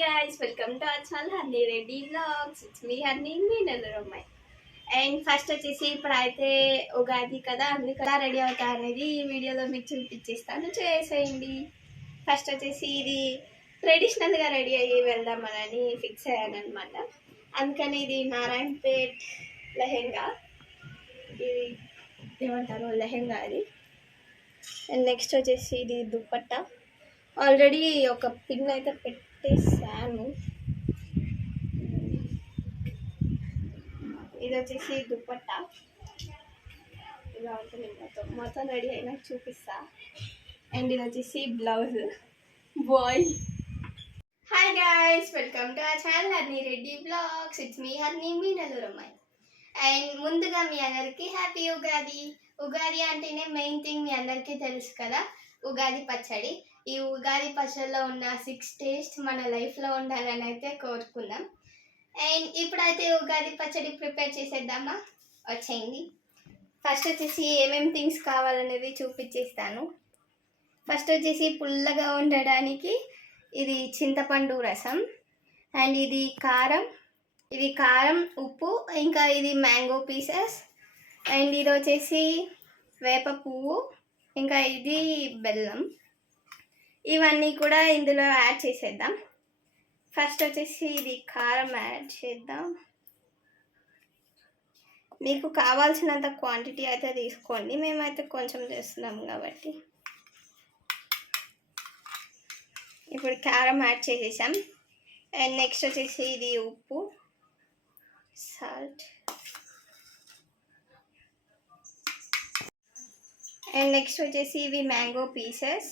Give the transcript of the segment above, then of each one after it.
Guys welcome to our channel Hanni Reddy vlogs it's me Hanni మీ నెల్లూరమ్మాయి and first వచ్చేసి ఇప్పుడైతే ఉగాది కదా అందుకలా ready అవుతా అనేది ఈ వీడియోలో మీకు చూపించేస్తాను. చేసేయండి. ఫస్ట్ వచ్చేసి ఇది ట్రెడిషనల్గా రెడీ అయ్యి వెళ్దామని ఫిక్స్ అయ్యాను అనమాట అందుకని ఇది నారాయణపేట్ లెహెంగా. ఇది ఏమంటారు? లెహెంగా అది. అండ్ నెక్స్ట్ వచ్చేసి ఇది దుప్పట్ట ఆల్రెడీ ఒక పిన్ అయితే తీసాను ఇది వచ్చేసి దుప్పట్టా. ఇలా ఉంటుంది మొత్తం మొత్తం రెడీ అయినా చూపిస్తా. అండ్ ఇది వచ్చేసి blouse. Bye. Hi guys welcome to our channel Harni Reddy vlogs. It's me Harni మీ నెల్లూరమ్మాయి అండ్ ముందుగా మీ అందరికీ హ్యాపీ ఉగాది. ఉగాది అంటేనే మెయిన్ థింగ్ మీ అందరికీ తెలుసు కదా. ఉగాది పచ్చడి. ఈ ఉగాది పచ్చడిలో ఉన్న సిక్స్ టేస్ట్ మన లైఫ్లో ఉండాలని అయితే కోరుకుందాం. అండ్ ఇప్పుడైతే ఉగాది పచ్చడి ప్రిపేర్ చేసేద్దామా? వచ్చేయండి. ఫస్ట్ వచ్చేసి ఏమేమి థింగ్స్ కావాలనేది చూపించేస్తాను ఫస్ట్ వచ్చేసి పుల్లగా ఉండడానికి ఇది చింతపండు రసం. అండ్ ఇది కారం. ఇది కారం ఉప్పు ఇంకా ఇది మ్యాంగో పీసెస్ అండ్ ఇది వచ్చేసి వేప పువ్వు ఇంకా ఇది బెల్లం. ఇవన్నీ కూడా ఇందులో యాడ్ చేసేద్దాం. ఫస్ట్ వచ్చేసి ఇది కారం యాడ్ చేద్దాం. మీకు కావాల్సినంత క్వాంటిటీ అయితే తీసుకోండి. మేమైతే కొంచెం చేస్తున్నాం కాబట్టి. ఇప్పుడు కారం యాడ్ చేసేసాం. అండ్ నెక్స్ట్ వచ్చేసి ఇది ఉప్పు. సాల్ట్ అండ్ నెక్స్ట్ వచ్చేసి ఇవి మ్యాంగో పీసెస్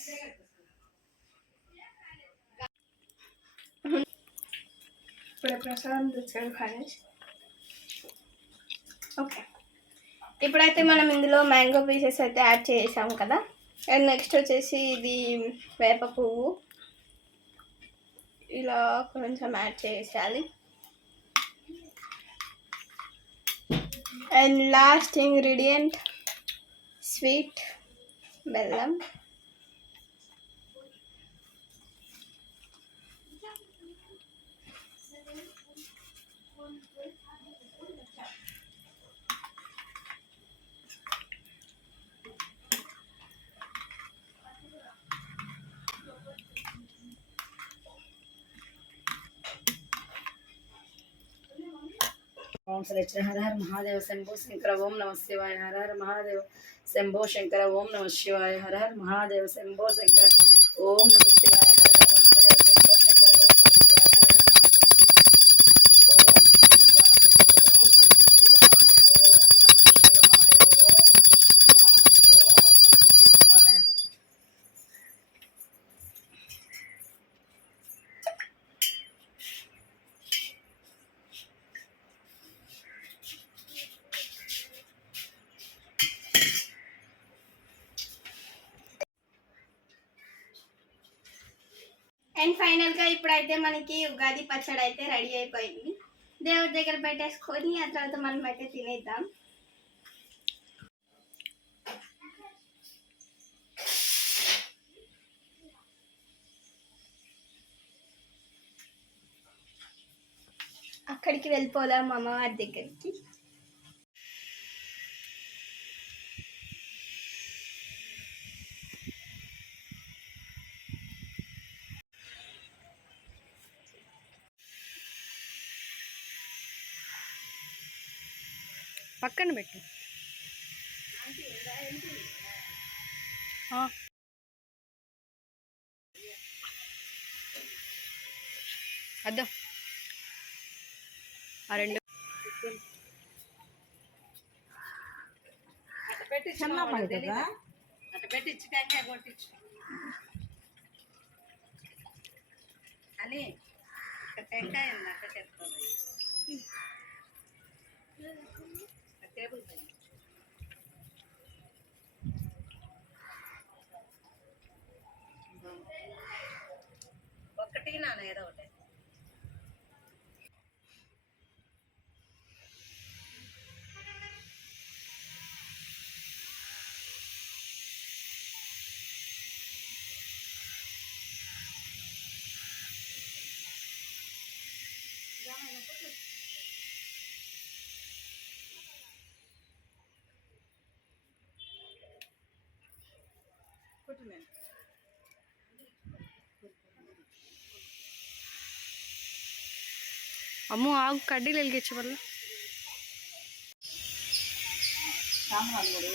ఇప్పుడు ప్రసాదం తెచ్చాడు గణేష్ ఓకే ఇప్పుడైతే మనం ఇందులో మ్యాంగో పీసెస్ అయితే యాడ్ చేసాం కదా అండ్ నెక్స్ట్ వచ్చేసి ఇది వేప పువ్వు ఇలా కొంచెం యాడ్ చేసేయాలి అండ్ లాస్ట్ ఇంగ్రీడియంట్ స్వీట్ బెల్లం संरचना हर हर महादेव शंभु शंकर ओम नम शिवाय, हर हर महादेव शंभो शंकर ओम नम शिवाय, हर हर महादेव शंभो शंकर ओम नम शिवाय, हर అండ్ ఫైనల్గా ఇప్పుడైతే మనకి ఉగాది పచ్చడి అయితే రెడీ అయిపోయింది. దేవుడి దగ్గర పెట్టేసుకొని ఆ తర్వాత మనం అయితే తినేద్దాం. అక్కడికి వెళ్ళిపోదాం అమ్మవారి దగ్గరికి. పక్కన పెట్టు. అద్దో. ఆ రెండు. అట్ట పెట్టించు టెంకాయ కొట్టించు అని టెంకాయ అన్నట్ట చెప్తాను. టేబుల్ పైన ఒకటి నాన్న ఏదో ఒకటి. అమ్మో ఆగు కడ్డీలు వెలిగించే వాళ్ళు సాంబ్రాలు కూడా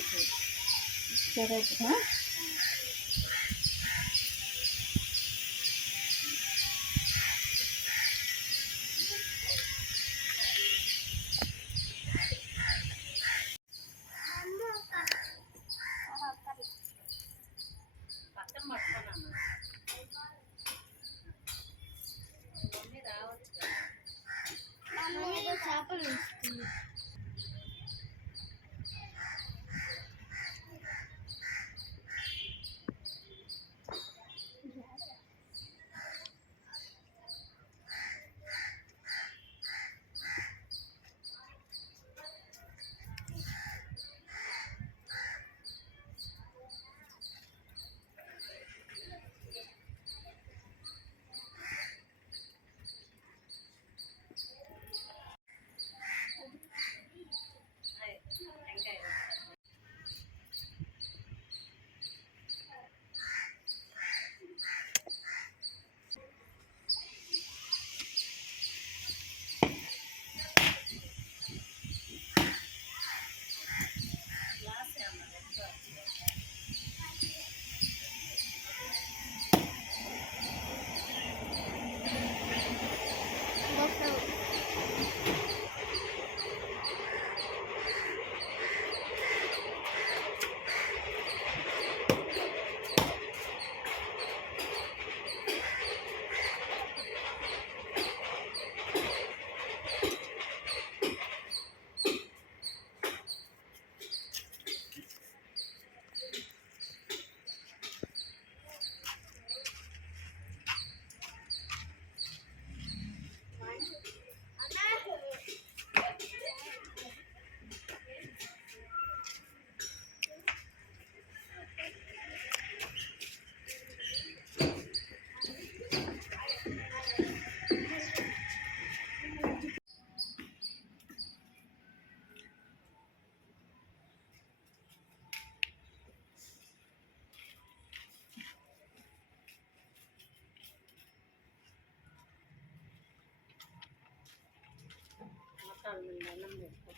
మొత్తాలు ముందు అన్నం పెట్టుకో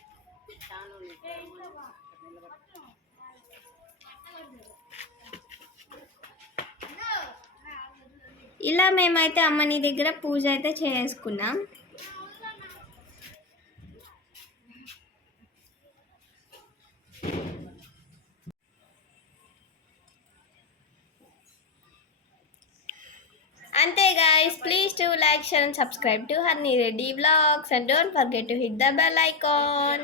చాలా ఇలా మేమైతే అమ్మని దగ్గర పూజ అయితే చేసుకున్నాం. అంతే guys please do like share and subscribe to Harni Reddy vlogs. And don't forget to hit the bell icon